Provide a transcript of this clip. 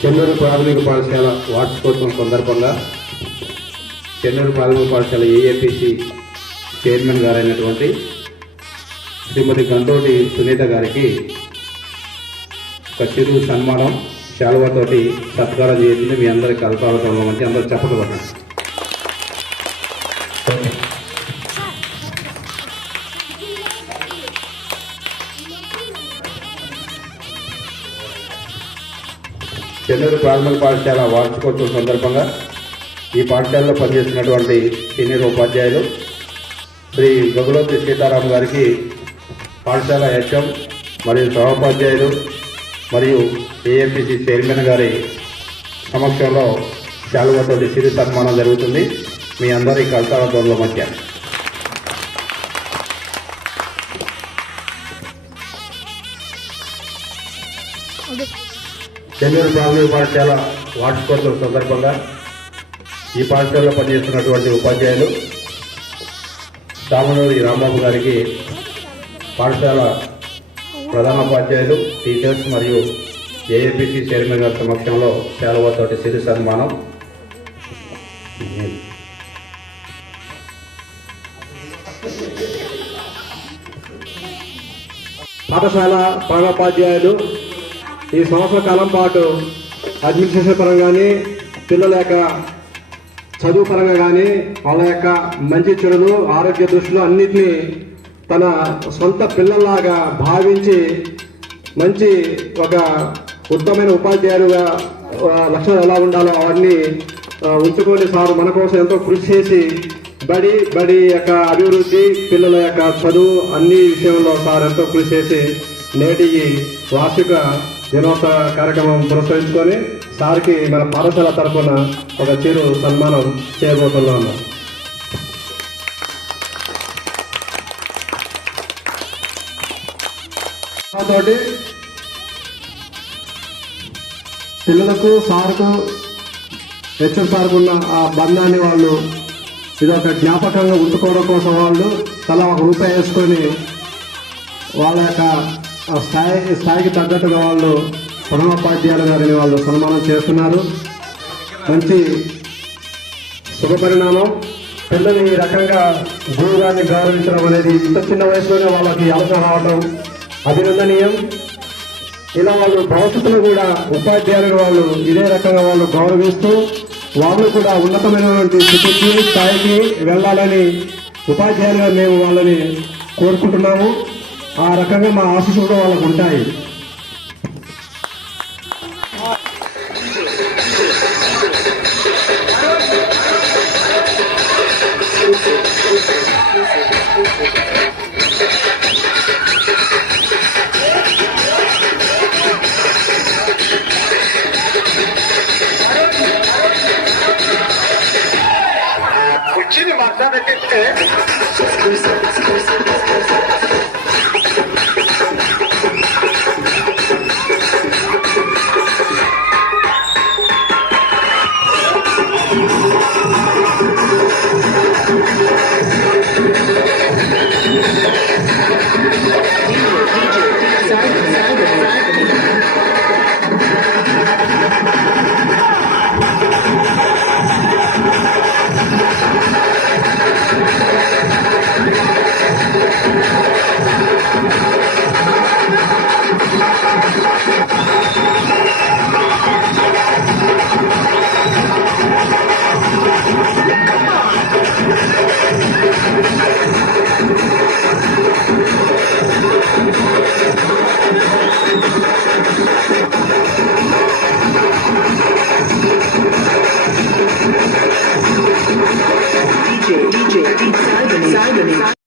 చెన్నూరు ప్రాథమిక పాఠశాల వార్షికోత్సవం సందర్భంగా చెన్నూరు ప్రాథమిక పాఠశాల ఏఏపీసీ చైర్మన్ గారైనటువంటి శ్రీమతి గంటోటి సునీత గారికి ఒక చిరు సన్మానం శాలువాతోటి సత్కారం చేసింది. మీ అందరికీ కలపాలతో మంచి అందరూ చెప్పకూడదు. చెన్నూరు ప్రాథమిక పాఠశాల వార్షికోత్సవం సందర్భంగా ఈ పాఠశాలలో పనిచేస్తున్నటువంటి సీనియర్ ఉపాధ్యాయులు శ్రీ గగులోతి సీతారాం గారికి పాఠశాల హెచ్ఎం మరియు సహోపాధ్యాయులు మరియు ఏఎంపీసీ చైర్మన్ గారి సమక్షంలో శాలువాతోటి సిరి సన్మానం జరుగుతుంది. మీ అందరి కలతాళ మధ్య చెన్నూరు ప్రాథమిక పాఠశాల వార్షికోత్సవం సందర్భంగా ఈ పాఠశాలలో పనిచేస్తున్నటువంటి ఉపాధ్యాయులు దామనూరి రాంబాబు గారికి పాఠశాల ప్రధానోపాధ్యాయులు టీచర్స్ మరియు ఏఏపీసీ చైర్మన్ గారి సమక్షంలో శాలువాతోటి సిరి సన్మానం. పాఠశాల ప్రధానోపాధ్యాయులు ఈ సంవత్సర కాలం పాటు అడ్మినిస్ట్రేషన్ పరంగా కానీ పిల్లల యొక్క చదువు పరంగా కానీ వాళ్ళ యొక్క మంచి చెడులు ఆరోగ్య దృష్టిలో అన్నింటినీ తన సొంత పిల్లల్లాగా భావించి మంచి ఒక ఉత్తమమైన ఉపాధ్యాయులుగా లక్షణాలు ఎలా ఉండాలో అవన్నీ ఉంచుకొని సార్ మన కోసం ఎంతో కృషి చేసి బడి యొక్క అభివృద్ధి పిల్లల యొక్క చదువు అన్ని విషయంలో సార్ ఎంతో కృషి చేసి నేటి ఈ వార్షిక దినోత్సవ కార్యక్రమం పురస్కరించుకొని సార్కి మన పాఠశాల తరఫున ఒక చిరు సన్మానం చేయబోతున్నాము. తోటి పిల్లలకు సార్కు హెచ్ఎం సార్కు ఉన్న ఆ బంధాన్ని వాళ్ళు ఇది ఒక జ్ఞాపకంగా ఉంచుకోవడం కోసం వాళ్ళు తలా ₹1 వేసుకొని వాళ్ళ యొక్క స్థాయికి తగ్గట్టుగా వాళ్ళు ప్రథమోపాధ్యాయులు గారిని వాళ్ళు సన్మానం చేస్తున్నారు. మంచి శుభపరిణామం. పిల్లలు ఈ రకంగా గురువు గారిని గౌరవించడం అనేది ఇంత చిన్న వయసులోనే వాళ్ళకి ఆలోచన రావడం అభినందనీయం. ఇలా వాళ్ళు భవిష్యత్తులో కూడా ఉపాధ్యాయులుగా వాళ్ళు ఇదే రకంగా వాళ్ళు గౌరవిస్తూ వాళ్ళు కూడా ఉన్నతమైనటువంటి స్థాయికి వెళ్ళాలని ఉపాధ్యాయులుగా మేము వాళ్ళని కోరుకుంటున్నాము. ఆ రకంగా మా ఆశీస్సులు కూడా వాళ్ళకు ఉంటాయి. కుర్చీని మాట్లాడకంటే DJ Simon.